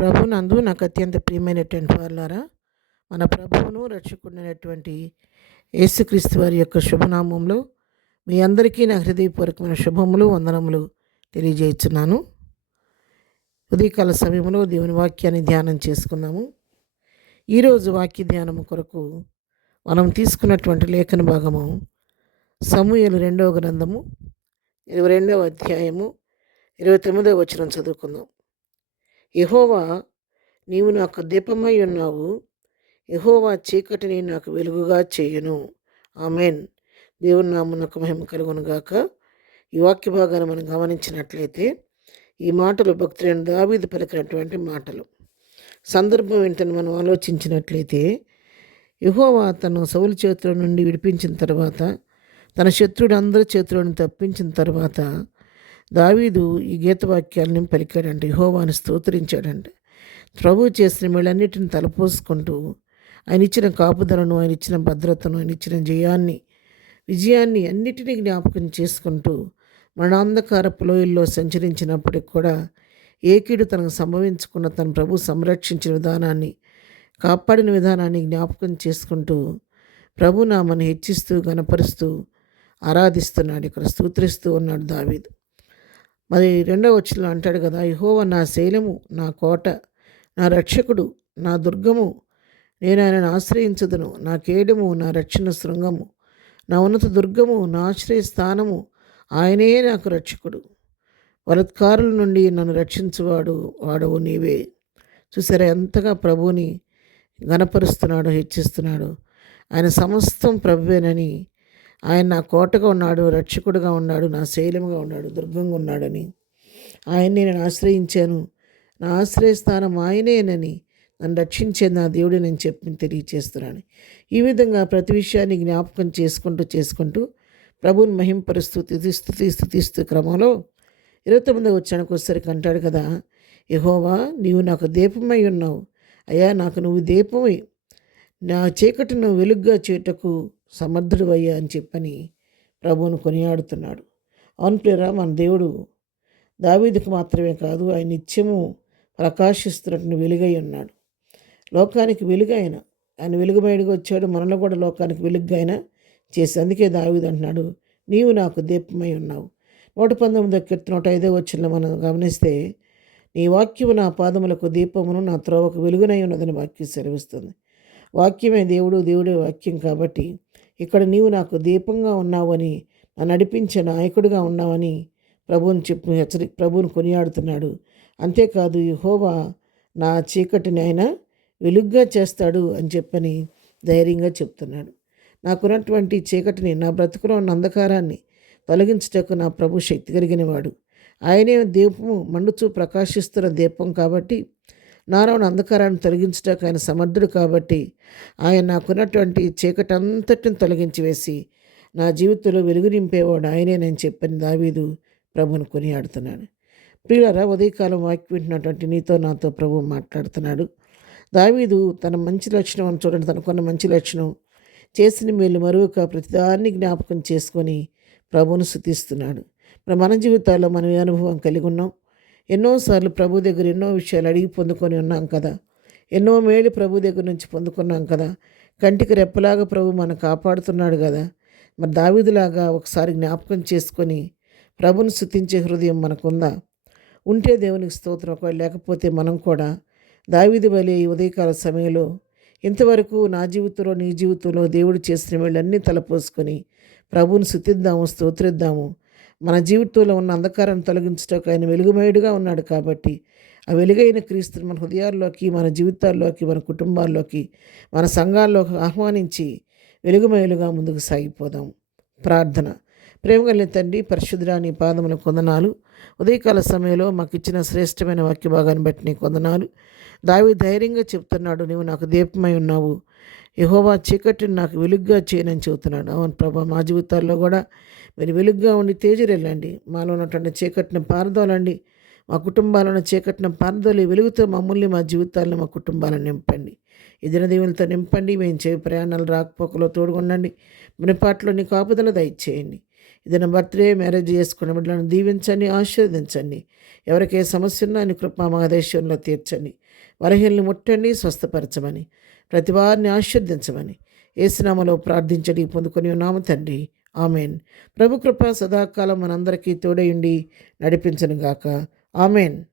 ప్రభునందు నాకు అత్యంత ప్రియమైనటువంటి వారులారా, మన ప్రభువును రక్షకుడైనటువంటి యేసుక్రీస్తు వారి యొక్క శుభనామంలో మీ అందరికీ నా హృదయపూర్వకమైన శుభములు, వందనములు తెలియజేస్తున్నాను. ఉదయకాల సమయంలో దేవుని వాక్యాన్ని ధ్యానం చేసుకున్నాము. ఈరోజు వాక్య ధ్యానము కొరకు మనం తీసుకున్నటువంటి లేఖన భాగము సమూయేలు 2వ గ్రంథము 22వ అధ్యాయము 29వ వచనం చదువుకుందాం. యెహోవా, నీవు నాకు దీపమై ఉన్నావు. యెహోవా చీకటిని నాకు వెలుగుగా చేయును. ఆమేన్. దేవుని నామమునకు మహిమ కలుగును గాక. ఈ వాక్య భాగాన్ని మనం గమనించినట్లయితే ఈ మాటలు భక్తుడైన దావీదు పలికినటువంటి మాటలు. సందర్భం ఏంటని మనం ఆలోచించినట్లయితే, యెహోవా తను సౌలు చేతుల నుండి విడిపించిన తర్వాత, తన శత్రుడు అందరి చేతులను తప్పించిన తర్వాత దావీదు ఈ గీతవాక్యాలని పలికాడంటే, యెహోవాను స్తోత్రించాడంట. ప్రభువు చేసిన మేలన్నిటిని తలపోసుకుంటూ ఆయన ఇచ్చిన కాపుదలను, ఆయన ఇచ్చిన భద్రతను, ఆయన ఇచ్చిన విజయాన్ని అన్నిటినీ జ్ఞాపకం చేసుకుంటూ మరణాంధకారపు లోయల్లో సంచరించినప్పటికి కూడా ఏ కీడు తనకు సంభవించకుండా తన ప్రభు సంరక్షించిన విధానాన్ని, కాపాడిన విధానాన్ని జ్ఞాపకం చేసుకుంటూ ప్రభునామాన్ని హెచ్చిస్తూ గణపరుస్తూ ఆరాధిస్తున్నాడు. ఇక్కడ స్తోత్రిస్తూ ఉన్నాడు దావీదు. మరి 2వ వచనంలో అంటాడు కదా, యెహోవా నా శైలము, నా కోట, నా రక్షకుడు, నా దుర్గము, నేను ఆయనను ఆశ్రయించదును. నా కేడము, నా రక్షణ శృంగము, నా ఉన్నత దుర్గము, నా ఆశ్రయ స్థానము, ఆయనే నాకు రక్షకుడు. బలాత్కారుల నుండి నన్ను రక్షించువాడు వాడవు నీవే. చూసారా ఎంతగా ప్రభువుని గణపరుస్తున్నాడు, హెచ్చిస్తున్నాడు. ఆయన సమస్తం ప్రభువేనని, ఆయన నా కోటగా ఉన్నాడు, రక్షకుడుగా ఉన్నాడు, నా శైలముగా ఉన్నాడు, దుర్గంగా ఉన్నాడని, ఆయన్ని నేను ఆశ్రయించాను, నా ఆశ్రయస్థానం ఆయనేనని, నన్ను రక్షించేది నా దేవుడు నేను చెప్పి తెలియచేస్తున్నాను. ఈ విధంగా ప్రతి విషయాన్ని జ్ఞాపకం చేసుకుంటూ ప్రభువుని మహింపరుస్తూ స్తుతిస్తూ క్రమంలో 29వ వచనానికి వచ్చేసరికి అంటాడు కదా, యెహోవా, నీవు నాకు దీపమై ఉన్నావు. అయ్యా, నాకు నువ్వు దీపమై నా చీకటిను వెలుగ్గా చేయుటకు సమర్థుడు అయ్యా అని చెప్పని ప్రభువును కొనియాడుతున్నాడు. అవును ప్రియరా, మన దేవుడు దావీదుకు మాత్రమే కాదు, ఆయన నిత్యము ప్రకాశిస్తున్నట్టు వెలుగై ఉన్నాడు. లోకానికి వెలుగైన ఆయన వెలుగుమయుడిగా వచ్చాడు. మనలో కూడా లోకానికి వెలుగైన చేసి, అందుకే దావీదు అంటున్నాడు, నీవు నాకు దీపమై ఉన్నావు. 119వ కీర్తన 105వ వచనంలో మనం గమనిస్తే, నీ వాక్యము నా పాదములకు దీపమును, నా త్రోవకు వెలుగునై ఉన్నదని వాక్యం సెలవిస్తుంది. వాక్యమే దేవుడు, దేవుడే వాక్యం. కాబట్టి ఇక్కడ నీవు నాకు దీపంగా ఉన్నావని, నన్ను నడిపించే నాయకుడిగా ఉన్నావని ప్రభువుని కొనియాడుతున్నాడు. అంతేకాదు, యెహోవా నా చీకటిని ఆయన వెలుగ్గా చేస్తాడు అని చెప్పని ధైర్యంగా చెప్తున్నాడు. నాకున్నటువంటి చీకటిని, నా బ్రతుకులో ఉన్న అంధకారాన్ని తొలగించుటకు నా ప్రభు శక్తి కలిగిన వాడు. ఆయనే దీపము, మండుచూ ప్రకాశిస్తున్న దీపం. కాబట్టి నాలో ఉన్న అంధకారాన్ని తొలగించుటకు ఆయన సమర్థుడు. కాబట్టి ఆయన నాకున్నటువంటి చీకటి అంతటిని తొలగించి వేసి నా జీవితంలో వెలుగు నింపేవాడు ఆయనే నేను చెప్పని దావీదు ప్రభుని కొనియాడుతున్నాడు. ప్రియులారా, ఉదయకాలం వాక్యం వింటున్నటువంటి నీతో నాతో ప్రభు మాట్లాడుతున్నాడు. దావీదు తన మంచి లక్షణం అని చూడండి, తనకున్న మంచి లక్షణం, చేసిన మేలు మరువక ప్రతిదాన్ని జ్ఞాపకం చేసుకొని ప్రభువును స్తుతిస్తున్నాడు. మన జీవితాల్లో మనం ఏ అనుభవం కలిగి ఉన్నాం? ఎన్నోసార్లు ప్రభు దగ్గర ఎన్నో విషయాలు అడిగి పొందుకొని ఉన్నాం కదా. ఎన్నో మేలు ప్రభు దగ్గర నుంచి పొందుకున్నాం కదా. కంటికి రెప్పలాగా ప్రభు మనం కాపాడుతున్నాడు కదా. మరి దావీదులాగా ఒకసారి జ్ఞాపకం చేసుకొని ప్రభుని స్తుతించే హృదయం మనకుందా? ఉంటే దేవునికి స్తోత్రం. ఒకవేళ లేకపోతే మనం కూడా దావీదు వలె ఈ ఉదయకాల సమయంలో ఇంతవరకు నా జీవితంలో, నీ జీవితంలో దేవుడు చేసిన వీళ్ళన్నీ తలపోసుకొని ప్రభువుని స్తుతిద్దాము, స్తోత్రిద్దాము. మన జీవితంలో ఉన్న అంధకారాన్ని తొలగించడానికి ఆయన వెలుగుమయుడిగా ఉన్నాడు. కాబట్టి ఆ వెలుగైన క్రీస్తుని మన హృదయాల్లోకి, మన జీవితాల్లోకి, మన కుటుంబాల్లోకి, మన సంఘాల్లోకి ఆహ్వానించి వెలుగుమయులుగా ముందుకు సాగిపోదాం. ప్రార్థన. ప్రేమ కలిగిన తండ్రి, పరిశుద్ధుడా, నీ పాదములకు వందనాలు. ఉదయకాల సమయంలో మాకు ఇచ్చిన శ్రేష్టమైన వాక్య భాగాన్ని బట్టి నీకు వందనాలు. దావీదు ధైర్యంగా చెప్తున్నాడు, నీవు నాకు దీపమై ఉన్నావు, యెహోవా చీకటిని నాకు వెలుగ్గా చేయనని చెబుతున్నాడు. అవును ప్రభా, మా జీవితాల్లో కూడా మీరు వెలుగ్గా ఉండి తేజరెళ్ళండి. మాలో ఉన్నటువంటి చీకటిని పారదోలండి. మా కుటుంబాలను చీకటిని పారదోలి వెలుగుతో మమ్మల్ని, మా జీవితాలను, మా కుటుంబాలను నింపండి. ఈ దినదీవులతో నింపండి. మేము చేయ ప్రయాణాలు రాకపోకలో తోడుగుండండి. మన పాటలో నీ కాపుదల దయచేయండి. ఏదైనా బర్త్డే మ్యారేజ్ చేసుకున్న బిడ్డలను దీవించండి, ఆశీర్వదించండి. ఎవరికి ఏ సమస్య ఉన్నా ఆయన కృపా మహదేశ్వరంలో తీర్చండి. బలహీనలను ముట్టండి, స్వస్థపరచమని, ప్రతి వారిని ఆశీర్వదించమని యేసునామములో ప్రార్థించడి పొందుకొని ఉన్నాము తండ్రి. ఆమెన్. ప్రభు కృప సదాకాలం మనందరికీ తోడయుండి నడిపించను గాక. ఆమెన్.